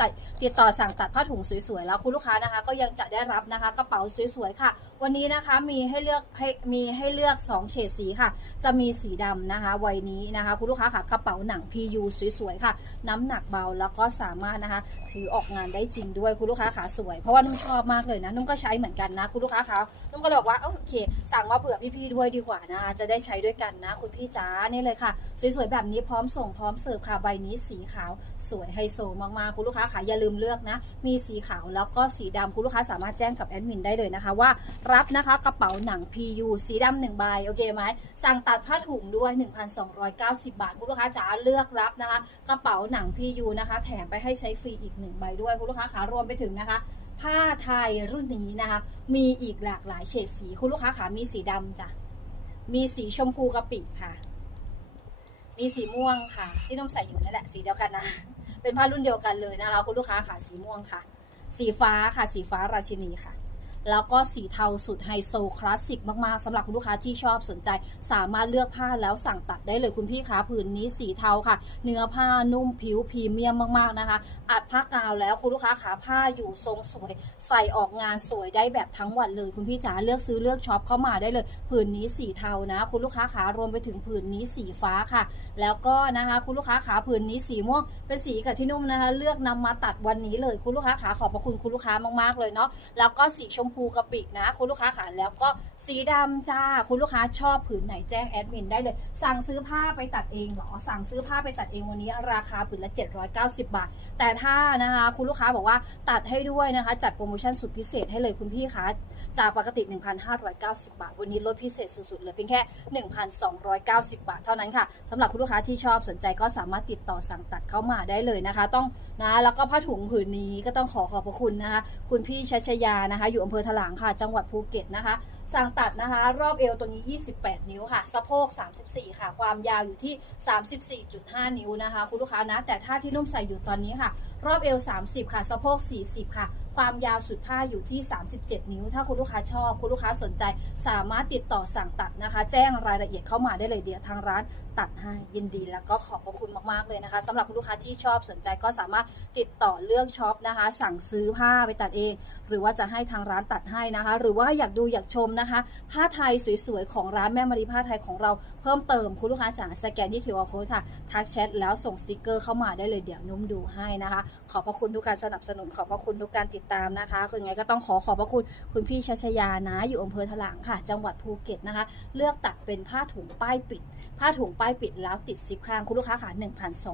ตัดติดต่อสั่งตัดผ้าถุงสวยๆแล้วคุณลูกค้านะคะ ก็ยังจะได้รับนะคะกระเป๋าสวยๆค่ะ วันนี้นะคะมีให้เลือกให้มีให้เลือก 2 เฉดสีค่ะ จะมีสีดำนะคะวัยนี้นะคะ คุณลูกค้าค่ะกระเป๋าหนัง PU สวยๆค่ะ น้ำหนักเบาแล้วก็สามารถนะคะ ถือออกงานได้จริงด้วยคุณลูกค้าขาสวย เพราะว่านุ่มชอบมากเลยนะนุ่มก็ใช้เหมือนกันนะคุณลูกค้าคะนุ่มก็เลยบอกว่าเอ้าโอเค สั่งมาเผื่อพี่ๆด้วยดีกว่านะคะจะได้ใช้ด้วยกันนะ คุณพี่จ๋านี่เลยค่ะ สวยๆแบบนี้พร้อมส่งพร้อมเสิร์ฟค่ะใบนี้สีขาวสวยไฮโซมากๆคุณลูกค้าค่ะอย่าลืมเลือกนะ มีสีขาวแล้วก็สีดำคุณลูกค้าสามารถแจ้งกับแอดมินได้เลยนะคะ ว่ารับนะคะกระเป๋าหนัง PU สีดำหนึ่งใบโอเคไหมสั่งตัดผ้าถุงด้วย 1,290 บาท คุณลูกค้าจ๋าเลือกรับนะคะ กระเป๋าหนัง PU นะคะ แถมไปให้ใช้ฟรีอีกหนึ่งใบด้วย คุณลูกค้าขารวมไปถึงนะคะผ้าไทยรุ่นนี้นะคะ มีอีกหลากหลายเฉดสี คุณลูกค้าขามีสีดำจ้ะ มีสีชมพูกะปิค่ะ มีสีม่วงค่ะ ที่น้องใส่อยู่นั่นแหละ สีเดียวกันนะ เป็นผ้ารุ่นเดียวกันเลยนะคะคุณลูกค้าค่ะสีม่วงค่ะ สีฟ้าค่ะสีฟ้าราชินีค่ะ แล้วก็สีเทาสุดไฮโซคลาสสิกมากๆสำหรับคุณลูกค้าที่ชอบสนใจ สามารถเลือกผ้าแล้วสั่งตัดได้เลยคุณพี่คะผืนนี้สีเทาค่ะ เนื้อผ้านุ่มผิวพรีเมียมมากๆนะคะ อัดผ้ากาวแล้วคุณลูกค้าขาผ้าอยู่ทรงสวย ใส่ออกงานสวยได้แบบทั้งวันเลย คุณพี่จ๋าเลือกซื้อเลือกช็อปเข้ามาได้เลย ผืนนี้สีเทานะ คุณลูกค้าขารวมไปถึงผืนนี้สีฟ้าค่ะ แล้วก็นะคะคุณลูกค้าขาผืนนี้สีม่วงเป็นสีกับที่นุ่มนะคะ เลือกนำมาตัดวันนี้เลย คุณลูกค้าขาขอบพระคุณคุณลูกค้ามากๆเลยเนาะแล้วก็สีชมพูกะปินะ คุณลูกค้าขาแล้วก็สีดำจ้า คุณลูกค้าชอบผืนไหนแจ้งแอดมินได้เลย สั่งซื้อผ้าไปตัดเองเหรอ สั่งซื้อผ้าไปตัดเองวันนี้ราคาผืนละ 790 บาท แต่ถ้านะคะคุณลูกค้าบอกว่าตัดให้ด้วยนะคะ จัดโปรโมชั่นสุดพิเศษให้เลยคุณพี่คะจากปกติ 1,590 บาท วันนี้ลดพิเศษสุดๆเหลือเพียงแค่ 1,290 บาท เท่านั้นค่ะสำหรับคุณลูกค้าที่ชอบสนใจก็สามารถติดต่อสั่งตัดเข้ามาได้เลยนะคะ ต้องนะแล้วก็ผ้าถุงผืนนี้ก็ต้องขอขอบพระคุณนะคะคุณพี่ชัชยานะคะ อยู่อำเภอถลางค่ะ จังหวัดภูเก็ตนะคะสั่งตัดนะคะ รอบเอวตัวนี้ 28 นิ้วค่ะ สะโพก 34 ค่ะ ความยาวอยู่ที่ 34.5 นิ้วนะคะ คุณลูกค้านะ แต่ถ้าที่นุ่มใส่อยู่ตอนนี้ค่ะ รอบเอว 30 ค่ะ สะโพก 40 ค่ะ ความยาวสุดผ้าอยู่ที่ 37 นิ้ว ถ้าคุณลูกค้าชอบ คุณลูกค้าสนใจ สามารถติดต่อสั่งตัดนะคะ แจ้งรายละเอียดเข้ามาได้เลยเดียวทางร้านตัดให้ยินดีแล้วก็ขอบพระคุณมากๆเลยนะคะสำหรับคุณลูกค้าที่ชอบสนใจก็สามารถติดต่อเลือกช็อปนะคะ สั่งซื้อผ้าไปตัดเอง หรือว่าจะให้ทางร้านตัดให้นะคะ หรือว่าอยากดูอยากชมนะคะ ผ้าไทยสวยๆ ของร้านแม่มารีผ้าไทยของเราเพิ่มเติมคุณลูกค้าจ๋าสแกนที่ QR code ค่ะ ทักแชทแล้วส่งสติกเกอร์เข้ามาได้เลยเดี๋ยวนุ่มดูให้นะคะ ขอบพระคุณทุกการสนับสนุนขอบพระคุณทุกการติดตามนะคะคือยังไงก็ต้องขอขอบพระคุณคุณพี่ชัชยานะอยู่อำเภอถลางค่ะ จังหวัดภูเก็ตนะคะ เลือกตัดเป็นผ้าถุงป้ายปิด ผ้าถุงป้ายปิดแล้วติดซิปข้างคุณลูกค้าค่ะ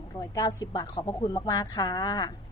1,290 บาท ขอบพระคุณมากๆค่ะ